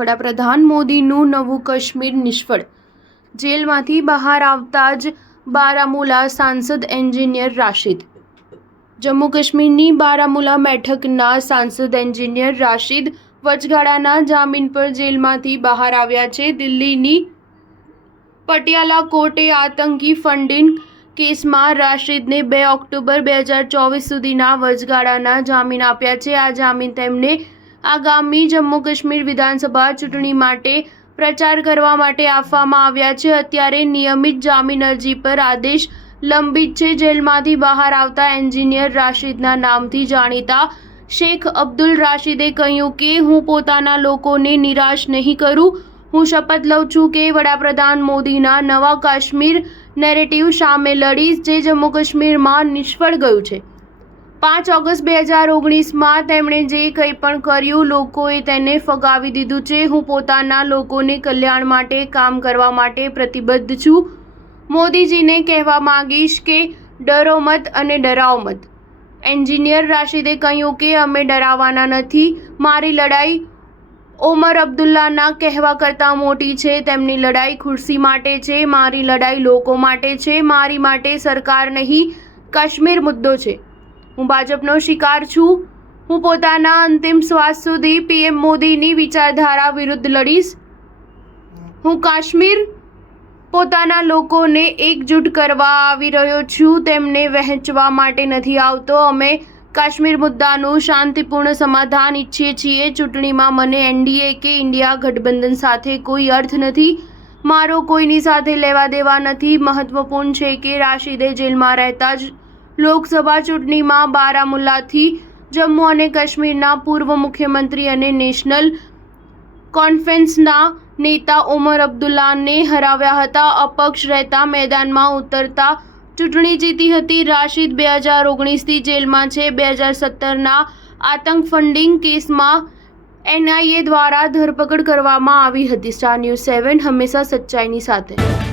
વડાપ્રધાન મોદીનું નવું કાશ્મીર નિષ્ફળ, જેલમાંથી બહાર આવતા જ બારામુલા સાંસદ એન્જિનિયર રાશિદ। જમ્મુ કાશ્મીરની બારામુલા બેઠકના સાંસદ એન્જિનિયર રાશિદ વચગાળાના જામીન પર જેલમાંથી બહાર આવ્યા છે। દિલ્હીની પટિયાલા કોર્ટે આતંકી ફંડિંગ કેસમાં રાશિદને 2 ઓક્ટોબર 2024 સુધીના વચગાળાના જામીન આપ્યા છે। આ જામીન તેમને આગામી જમ્મુ કાશ્મીર વિધાનસભા ચૂંટણી માટે પ્રચાર કરવા માટે આપવામાં આવ્યા છે। અત્યારે નિયમિત જામીન અરજી પર આદેશ લંબિત છે। જેલમાંથી બહાર આવતા એન્જિનિયર રાશિદના નામથી જાણીતા શેખ અબ્દુલ રાશિદે કહ્યું કે હું પોતાના લોકોને નિરાશ નહીં કરું। હું શપથ લઉં છું કે વડાપ્રધાન મોદીના નવા કાશ્મીર નેરેટિવ સામે લડીશ, જે જમ્મુ કાશ્મીરમાં નિષ્ફળ ગયું છે। 5 ઓગસ્ટ 2019માં તેમણે જે કંઈ પણ કર્યું, લોકોએ તેને ફગાવી દીધું છે। હું પોતાના લોકોને કલ્યાણ માટે કામ કરવા માટે પ્રતિબદ્ધ છું। મોદીજીને કહેવા માંગીશ કે ડરો મત અને ડરાઓ મત। એન્જિનિયર રાશિદે કહ્યું કે અમે ડરાવાના નથી। મારી લડાઈ ઓમર અબ્દુલ્લાના કહેવા કરતાં મોટી છે। તેમની લડાઈ ખુરશી માટે છે, મારી લડાઈ લોકો માટે છે। મારી માટે સરકાર નહીં, કાશ્મીર મુદ્દો છે। હું ભાજપનો શિકાર છું। હું પોતાના અંતિમ શ્વાસ સુધી પીએમ મોદીની વિચારધારા વિરુદ્ધ લડીશ। હું કાશ્મીર પોતાના લોકોને એકજૂટ કરવા આવી રહ્યો છું, તેમને વહેંચવા માટે નથી આવતો। અમે કાશ્મીર મુદ્દાનું શાંતિપૂર્ણ સમાધાન ઈચ્છીએ છીએ। ચૂંટણીમાં મને એનડીએ કે ઇન્ડિયા ગઠબંધન સાથે કોઈ અર્થ નથી। મારો કોઈની સાથે લેવા દેવા નથી। મહત્વપૂર્ણ છે કે રાશિદે જેલમાં રહેતા જ લોકસભા ચૂંટણીમાં બારામુલાથી જમ્મુ અને કાશ્મીરના પૂર્વ મુખ્યમંત્રી અને નેશનલ કોન્ફરન્સના નેતા ઓમર અબ્દુલ્લાને હરાવ્યા હતા। અપક્ષ રહેતા મેદાનમાં ઉતરતા ચૂંટણી જીતી હતી। રાશિદ 2019થી જેલમાં છે। 2017ના આતંક ફંડિંગ કેસમાં એનઆઈએ દ્વારા ધરપકડ કરવામાં આવી હતી। સ્ટાર ન્યૂઝ 7 હંમેશા સચ્ચાઈની સાથે।